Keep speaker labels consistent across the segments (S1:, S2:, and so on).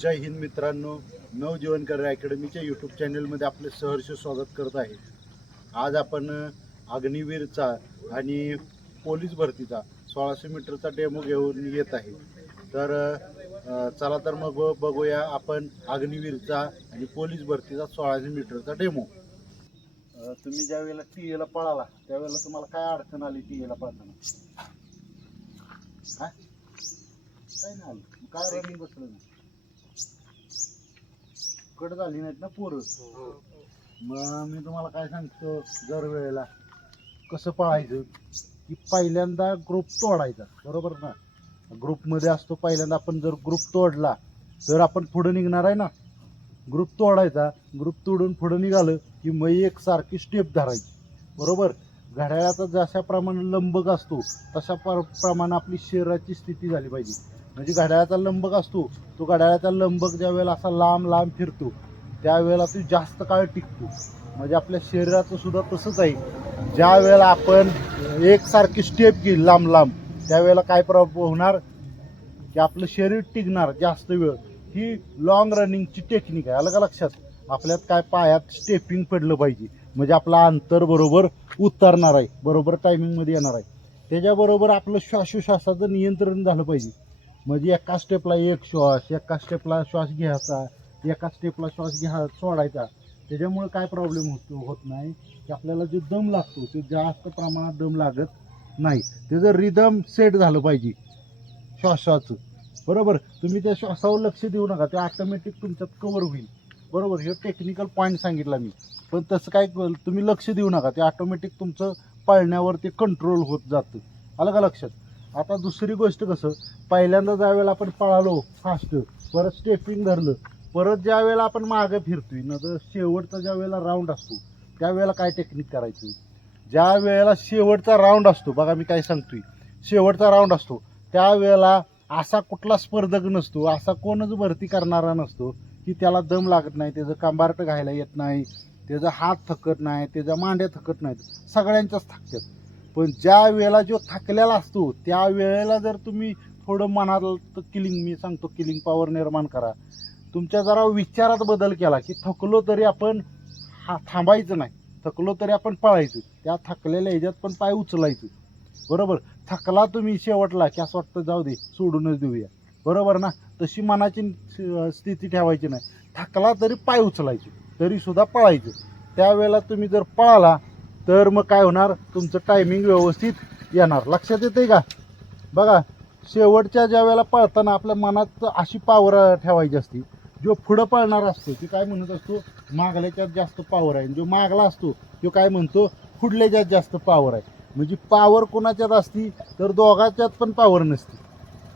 S1: जय हिंद मित्रांनो नवजीवनकर अकॅडमीच्या यूट्यूब चॅनलमध्ये आपले सहर्ष स्वागत करत आहे. आज आपण अग्निवीरचा आणि पोलीस भरतीचा सोळाशे मीटरचा डेमो घेऊन येत आहे. तर चला तर मग बघूया आपण अग्निवीरचा आणि पोलीस भरतीचा सोळाशे मीटरचा डेमो. तुम्ही ज्या वेळेला टी एला पळाला त्यावेळेला तुम्हाला काय अडचण आली टी एला पळताना काय नाही आली. काय रनिंग बसलं नाही? कट झाली नाहीत ना पोरं. मग मी तुम्हाला काय सांगतो दर वेळेला कसं पळायचं की पहिल्यांदा ग्रुप तोडायचा बरोबर ना? ग्रुपमध्ये असतो पहिल्यांदा आपण जर ग्रुप तोडला तर आपण पुढं निघणार आहे ना? ग्रुप तोडायचा ग्रुप तोडून पुढं निघालं की मग एक सारखी स्टेप धरायची बरोबर? घड्याळाचा जशा प्रमाणे लंबक असतो तशा प्र- प्रमाणे आपली शरीराची स्थिती झाली पाहिजे. म्हणजे घड्याळाचा लंबक असतो तो घड्याळाचा लंबक ज्या वेळेला असा लांब लांब फिरतो त्यावेळेला तो जास्त काळ टिकतो. म्हणजे आपल्या शरीराचं सुद्धा तसंच आहे. ज्या वेळेला आपण एकसारखी स्टेप घेईल लांब लांब त्यावेळेला काय प्रभाव होणार? की आपलं शरीर टिकणार जास्त वेळ. ही लॉंग रनिंगची टेक्निक आहे. आलं का लक्षात? आपल्यात काय पायात स्टेपिंग पडलं पाहिजे. म्हणजे आपला अंतर बरोबर उतरणार आहे. बरोबर टायमिंगमध्ये येणार आहे. त्याच्याबरोबर आपलं श्वासोश्वासाचं नियंत्रण झालं पाहिजे. म्हणजे एका स्टेपला एक श्वास एका स्टेपला श्वास घ्यायचा एका स्टेपला श्वास घ्या सोडायचा. त्याच्यामुळे काय प्रॉब्लेम होतो होत नाही. की आपल्याला जो दम लागतो तो जास्त प्रमाणात दम लागत नाही. त्याचं रिदम सेट झालं पाहिजे. श्वासाचं. बरोबर? तुम्ही त्या श्वासावर लक्ष देऊ नका. ते ऑटोमॅटिक तुमच्यात कवर होईल. बरोबर? हे टेक्निकल पॉईंट सांगितला मी. पण तसं काय तुम्ही लक्ष देऊ नका. ते ऑटोमॅटिक तुमचं पाळण्यावर ते कंट्रोल होत जातं. आलं का लक्षात? आता दुसरी गोष्ट कसं पहिल्यांदा ज्या वेळेला आपण पळालो फास्ट परत स्टेपिंग धरलं परत ज्या वेळेला आपण मागं फिरतोय ना तर शेवटचा ज्या वेळेला राऊंड असतो त्यावेळेला काय टेक्निक करायचं? ज्या वेळेला शेवटचा राऊंड असतो बघा मी काय सांगतोय शेवटचा राऊंड असतो त्यावेळेला असा कुठला स्पर्धक नसतो असा कोणच भरती करणारा नसतो की त्याला दम लागत नाही त्याचं कंबार्ट घायला येत नाही त्याचा हात थकत नाही त्याचा मांड्या थकत नाहीत सगळ्यांच्याच थकतात पण ज्या वेळेला जो थकलेला असतो त्या वेळेला जर तुम्ही थोडं मनात तर किलिंग मी सांगतो किलिंग पॉवर निर्माण करा. तुमच्या जरा विचारात बदल केला की थकलो तरी आपण हा थांबायचं नाही. थकलो तरी आपण पळायचं. त्या थकलेल्या ह्याच्यात पण पाय उचलायचं. बरोबर? थकला तुम्ही शेवटला की असं वाटतं जाऊ दे सोडूनच देऊया. बरोबर ना? तशी मनाची स्थिती ठेवायची नाही. थकला तरी पाय उचलायचे तरीसुद्धा पळायचं. त्यावेळेला तुम्ही जर पळाला तर मग काय होणार? तुमचं टायमिंग व्यवस्थित येणार. लक्षात येते का? बघा शेवटच्या ज्या वेळेला पळताना आपल्या मनात अशी पावर ठेवायची असते जो पुढं पळणार असतो ती काय म्हणत असतो? मागल्याच्यात जास्त पावर आहे. जो मागला असतो तो काय म्हणतो? पुढल्याच्यात जास्त पावर आहे. म्हणजे पावर कोणाच्यात असती तर दोघाच्यात पण पावर नसते.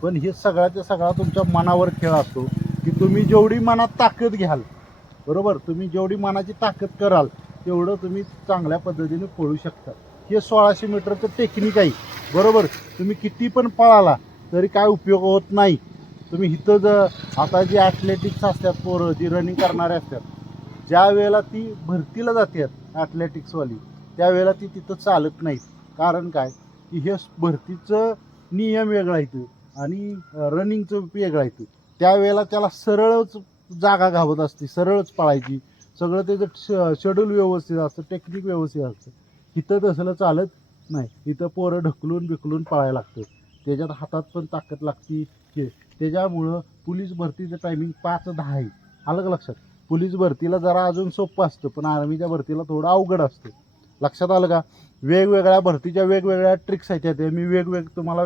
S1: पण हे सगळ्याच्या सगळा तुमच्या मनावर खेळ असतो की तुम्ही जेवढी मनात ताकद घ्याल बरोबर? तुम्ही जेवढी मनाची ताकद कराल तेवढं तुम्ही चांगल्या पद्धतीने पळू शकता. हे सोळाशे मीटरचं टेक्निक आहे. बरोबर? तुम्ही किती पण पळाला तरी काय उपयोग होत नाही. तुम्ही इथं जर आता जी ॲथलेटिक्स असतात पोरं जी रनिंग करणारे असतात ज्या वेळेला ती भरतीला जातात ॲथलेटिक्सवाली त्यावेळेला ती तिथं चालत नाहीत. कारण काय? की हे भरतीचं नियम वेगळा येतं आणि रनिंगचं वेगळं येतं त्यावेळेला त्याला सरळच जागा घावत असते सरळच पळायची. सगळं त्याचं शेड्यूल व्यवस्थित असतं टेक्निक व्यवस्थित असतं इथं तसलं चालत नाही. इथं पोरं ढकलून बिकलून पळायला लागतं त्याच्यात हातात पण ताकद लागती. हे त्याच्यामुळं पोलीस भरतीचं टायमिंग पाच दहा आहे. आलं लक्षात? पोलीस भरतीला जरा अजून सोपं असतं पण आर्मीच्या भरतीला थोडं अवघड असतं. लक्षात आलं का? वेगवेगळ्या भरतीच्या वेगवेगळ्या ट्रिक्स आहेत त्या मी वेगवेग तुम्हाला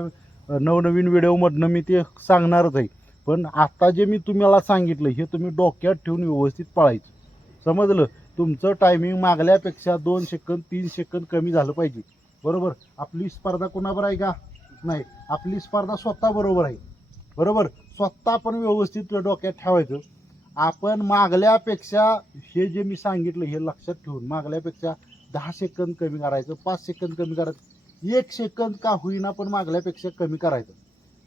S1: नवनवीन व्हिडिओमधनं मी ते सांगणारच आहे. पण आता जे मी तुम्हाला सांगितलं हे तुम्ही डोक्यात ठेवून व्यवस्थित पळायचं. समजलं? तुमचं टायमिंग मागल्यापेक्षा दोन सेकंद तीन सेकंद कमी झालं पाहिजे. बरोबर? आपली स्पर्धा कोणाबरोबर आहे का? नाही. आपली स्पर्धा स्वतः बरोबर आहे. बरोबर? स्वतः आपण व्यवस्थित डोक्यात ठेवायचं. आपण मागल्यापेक्षा हे जे मी सांगितलं हे लक्षात ठेवून मागल्यापेक्षा दहा सेकंद कमी करायचं पाच सेकंद कमी करायचं एक सेकंद का होईना पण मागल्यापेक्षा कमी करायचं.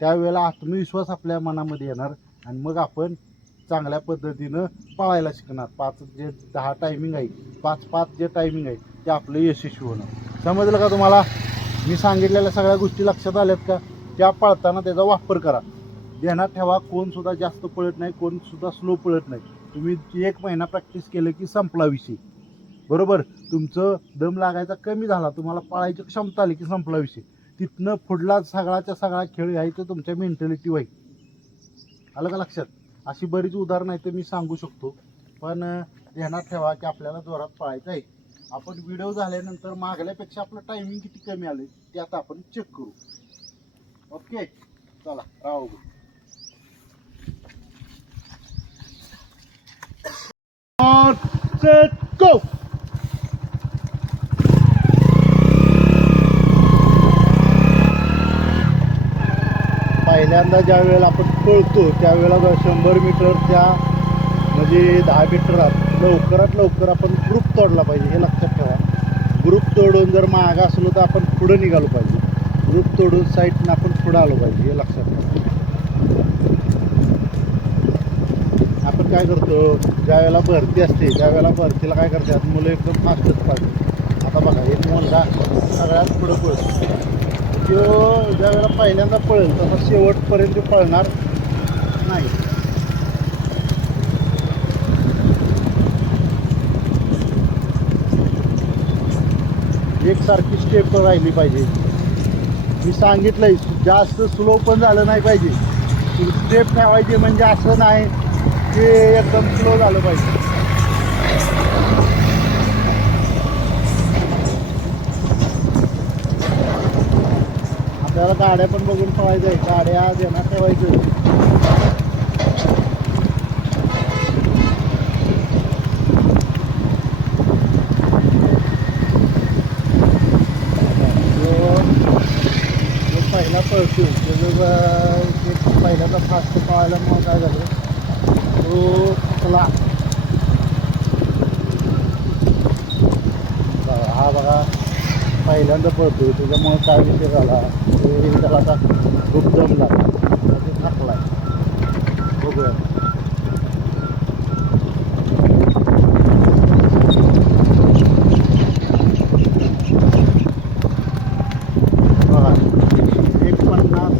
S1: त्यावेळेला आत्मविश्वास आपल्या मनामध्ये येणार आणि मग आपण चांगल्या पद्धतीनं पाळायला शिकणार. पाच जे दहा टायमिंग आहे पाच पाच जे टायमिंग आहे ते आपलं यशस्वी होणं समजलं का तुम्हाला? मी सांगितलेल्या सगळ्या गोष्टी लक्षात आल्यात का? त्या पाळताना त्याचा वापर करा. ध्यानात ठेवा कोण सुद्धा जास्त पळत नाही कोण सुद्धा स्लो पळत नाही. तुम्ही एक महिना प्रॅक्टिस केलं की संपला विषय. बरोबर? तुमचं दम लागायचा कमी झाला तुम्हाला पाळायची क्षमता आली की संपला विषय. तिथनं पुढला सगळाच्या सगळा खेळ यायचं तुमच्या मेंटॅलिटी वाईट आलं का लक्षात? अशी बरीच उदाहरणं आहेत ते मी सांगू शकतो. पण ध्यानात ठेवा की आपल्याला जोरात पळायचं आहे. आपण व्हिडिओ झाल्यानंतर मागल्यापेक्षा आपलं टायमिंग किती कमी आलं ते आता आपण चेक करू. ओके चला राहू go! पहिल्यांदा ज्या वेळेला आपण पळतो त्यावेळेला शंभर मीटरच्या म्हणजे दहा मीटरात लवकरात लवकर आपण ग्रुप तोडला पाहिजे हे लक्षात ठेवा. ग्रुप तोडून जर मागं असलो तर आपण पुढं निघालो पाहिजे. ग्रुप तोडून साईडनं आपण पुढं आलो पाहिजे हे लक्षात ठेवा. आपण काय करतो ज्या वेळेला भरती असते त्यावेळेला भरतीला काय करतात मुलं एकदम फास्टच पाहिजे आता बघा एक मुलगा सगळ्यात पुढं पळतो. तो ज्या वेळेला पहिल्यांदा पळेल तसा शेवटपर्यंत पळणार नाही. एकसारखी स्टेप राहिली पाहिजे. मी सांगितलंय जास्त स्लो पण झालं नाही पाहिजे. स्टेप ठेवायची म्हणजे असं नाही की एकदम स्लो झालं पाहिजे. आपल्याला गाड्या पण बघून ठेवायचं आहे गाड्या देण्यात ठेवायचं पहिला पळतो. त्याचं एक फास्ट पळायला मग काय झालं? तो थकला बघा, हा बघा. पहिल्यांदा पळतो त्याच्यामुळे काय विषय झाला? ते त्याला आता खूप जमला तो आहे बघूया बघा एक पन्नास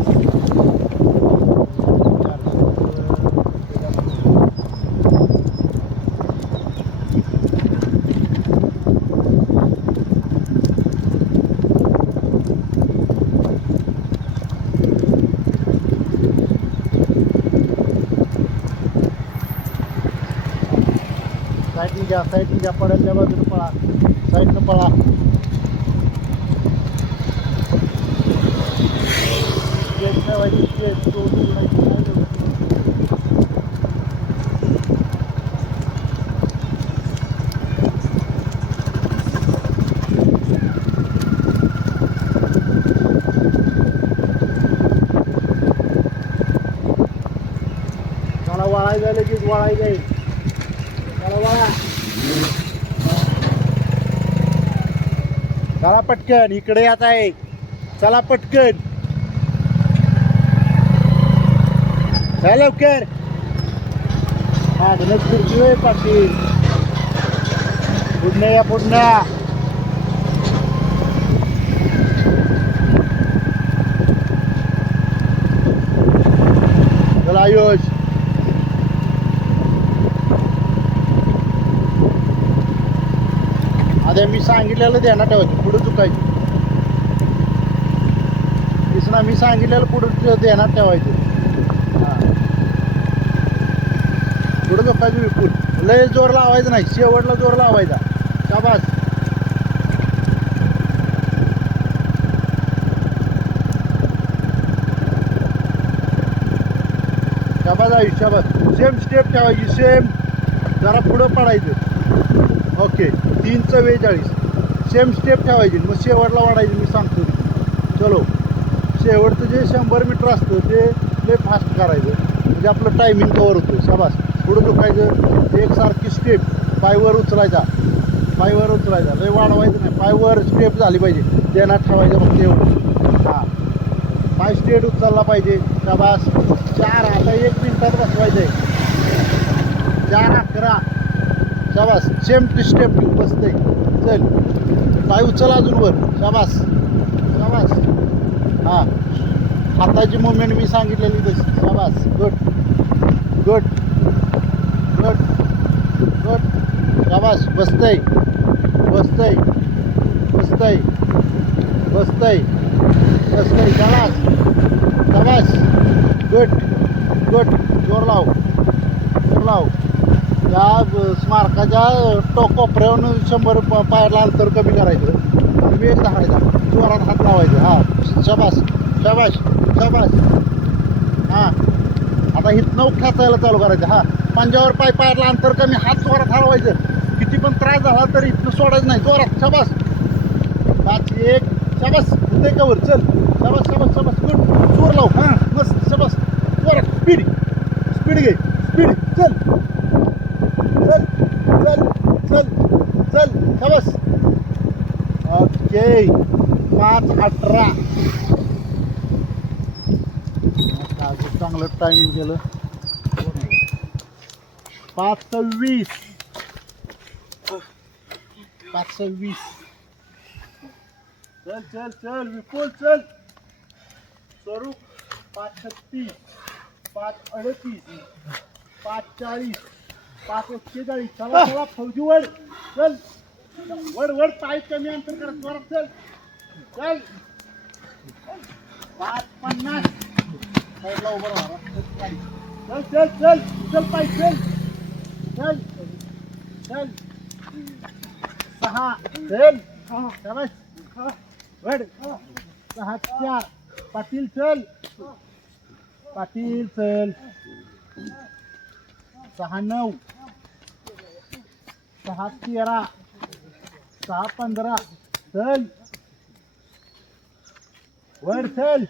S1: साईडने घ्या साईडने घ्या पडेल त्या बाजूने पळा साईडनं पळा स्टेट ठेवायची स्टेट तो उचलायची नाही ठेवायची. त्याला वळाय झालं की वळाय जाईल त्याला वळा चला पटकन इकडे आता आहे. चला पटकन. चला लवकर. मागणं खुर्ची पाटील. पुढनं या पुढनं. चला आयुष. ते मी सांगितलेलं ध्यानात ठेवायचं पुढे चुकायचं. कृष्णा मी सांगितलेलं पुढे ध्यानात ठेवायचं. हां. पुढे चुकायचं विपुल. लय जोर लावायचं नाही शेवटला जोर लावायचा. शाबास. शाबास आयुष सेम स्टेप ठेवायची सेम जरा पुढं पडायचं. ओके तीन चव्वेचाळीस सेम स्टेप ठेवायची. मग शेवटला वाढायची मी सांगतो चलो. शेवटचं जे शंभर मीटर असतं ते लय फास्ट करायचं. म्हणजे आपलं टायमिंग कवर होतो शाबास. पुढं चुकायचं एकसारखी स्टेप पायवर उचलायचा. पायवर उचलायचा. लय वाढवायचं नाही. पायवर स्टेप झाली पाहिजे. त्यांना ठेवायचं फक्त एवढं. हां. पाय स्टेट उचलला पाहिजे. शाबास. चार आता एक मिनिटात बसवायचं आहे चार अकरा शाबास. सेम टू स्टेप बसते चल. पाय उचल अजून वर. शाबास. शाबास. हां. हाताची मुवमेंट मी सांगितलेली तशी. शाबास. गुड गुड गुड गुड शाबास. बसतय. बसतय. बसतय. बसतय. बसतय. शाबास. शाबास. गुड गुड जोर लाव. जोर लाव. त्या स्मारकाच्या टोक कोपऱ्यावरून शंभर प- पायाला अंतर कमी करायचं. तुम्ही एक धाडायचा जोरात हात लावायचे. हा. शबास. शबाश शाबास. हा. आता इथनं खेचायला चालू करायचं. हा. पंजावर पाय पायाला अंतर कमी. हात जोरात हलवायचं. किती पण त्रास झाला तरी इथनं सोडायचं नाही. जोरात. शबास. पाच एक. शबास. इथे कवर चल. शबास शबास शबास. गुड. जोर लाव. हा. मस्त. शबास जोरात स्पीड स्पीड घे स्पीड चल चल चल चल चल शाबास ओके पाच अठरा. चांगलं टायमिंग गेलं पाच सव्वीस पाच सव्वीस चल चल चल विपुल चल. स्वरूप पाच छत्तीस पाच अडतीस पाच चाळीस पाच एक्केचाळीस. चला चला फौजी वड. चल. वड वड पाय कमी अंतर करत चल. चल. पाच पन्नास. साईडला उभं राहा. चल चल चल. चल पाय चल. चल. चल. सहा. चल. शाबास वड. सहा चार. पाटील चल. पाटील चल. सहा नऊ. सहा तेरा. सहा पंधरा. चल. वर चल.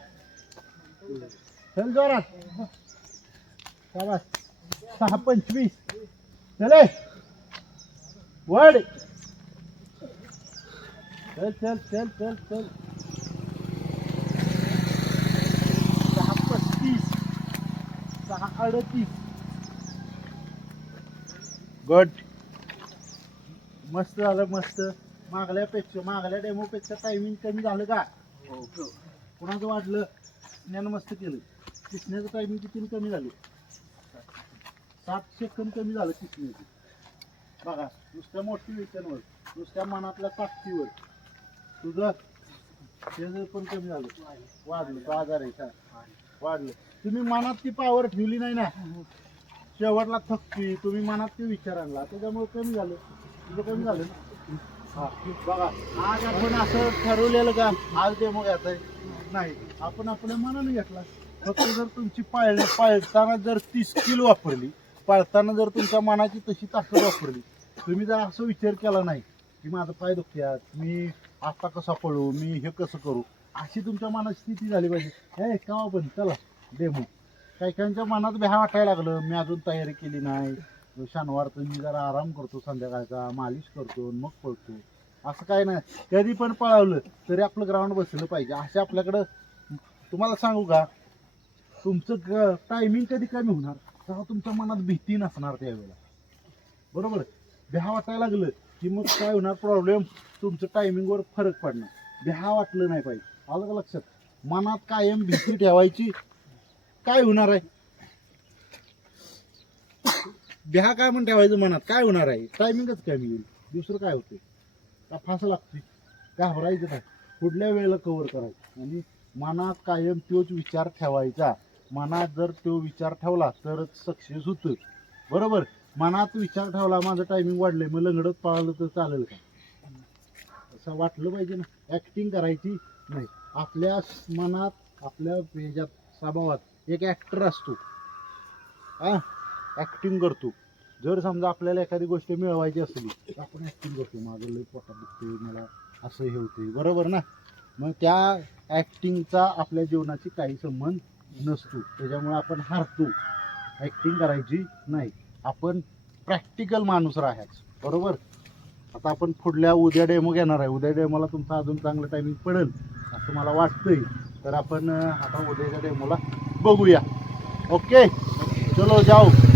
S1: चल जोरात. शाबास सहा पंचवीस चले वड. चल चल चल चल चल. सहा पस्तीस. सहा अडतीस. गट. मस्त झालं मस्त. मागल्यापेक्षा मागल्या डेमोपेक्षा टायमिंग कमी झालं का? हो, हो. कोणाचं वाढलं ज्ञान मस्त केलं किसण्याचं टायमिंग किती कमी झालं? सात सेकंद कमी झालं किसण्याचं बघा नुसत्या मोटिवेशनवर नुसत्या मनातल्या ताकदीवर तुझं त्याचं पण कमी झालं. वाढलं तो आजार आहे का? वाढलं. तुम्ही मनात ती पावर ठेवली नाही ना? शेवटला थकती तुम्ही मनात ते विचार आणला त्याच्यामुळे कमी झालं. तुझं कमी झालं ना? बघा आज आपण असं ठरवलेलं का? आज डेमो घ्यायचा आहे नाही आपण आपल्या मनाने घेतला. फक्त जर तुमची पाळ पाळताना जर ती स्किल वापरली पाळताना जर तुमच्या मनाची तशी ताकद वापरली तुम्ही जर असं विचार केला नाही की माझं पाय दुखत्यात मी आता कसा पळू मी हे कसं करू अशी तुमच्या मनाची स्थिती झाली पाहिजे. हे का पण चला डेमो काही काहींच्या मनात भ्या वाटायला लागलं मी अजून तयारी केली नाही. शनिवारचं मी जरा आराम करतो संध्याकाळचा मालिश करतो मग पळतो. असं काय नाही. कधी पण पळवलं तरी आपलं ग्राउंड बसलं पाहिजे. असे आपल्याकडं तुम्हाला सांगू का? तुमचं टायमिंग कधी कमी होणार? तेव्हा तुमच्या मनात भीती नसणार त्यावेळेला. बरोबर? भ्या वाटायला लागलं की मग काय होणार? प्रॉब्लेम तुमचं टायमिंगवर फरक पडणार. भ्या वाटलं नाही पाहिजे. आलं का लक्षात? मनात कायम भीती ठेवायची. काय होणार आहे? भ्या काय म्हणून ठेवायचं मनात? काय होणार आहे? टायमिंगच कमी येईल दुसरं काय होते का फास लागते घाबरायचं काय? पुढल्या वेळेला कव्हर करायचं? आणि मनात कायम तोच विचार ठेवायचा. मनात जर तो विचार ठेवला तरच सक्सेस होतं बरोबर? मनात विचार ठेवला माझं टायमिंग वाढलंय. मग लंगडत पाळलं तर चालेल का? असं वाटलं पाहिजे ना. ॲक्टिंग करायची नाही. आपल्या मनात आपल्या ह्याच्यात स्वभावात एक ॲक्टर असतो. हा ॲक्टिंग करतो. जर समजा आपल्याला एखादी गोष्ट मिळवायची असली तर आपण ॲक्टिंग करतो. माझं लई पोटात दुखते मला असं हे होते बरोबर ना? मग त्या ॲक्टिंगचा आपल्या जीवनाशी काही संबंध नसतो. त्याच्यामुळे आपण हारतो. ॲक्टिंग करायची नाही. आपण प्रॅक्टिकल माणूस राहायचं. बरोबर? आता आपण पुढल्या उद्या डेमो घेणार आहे. उद्या डेमोला तुमचं अजून चांगलं टायमिंग पडेल असं मला वाटतंय. तर आपण आता उद्याच्या डेमोला बघूया. ओके चलो जाओ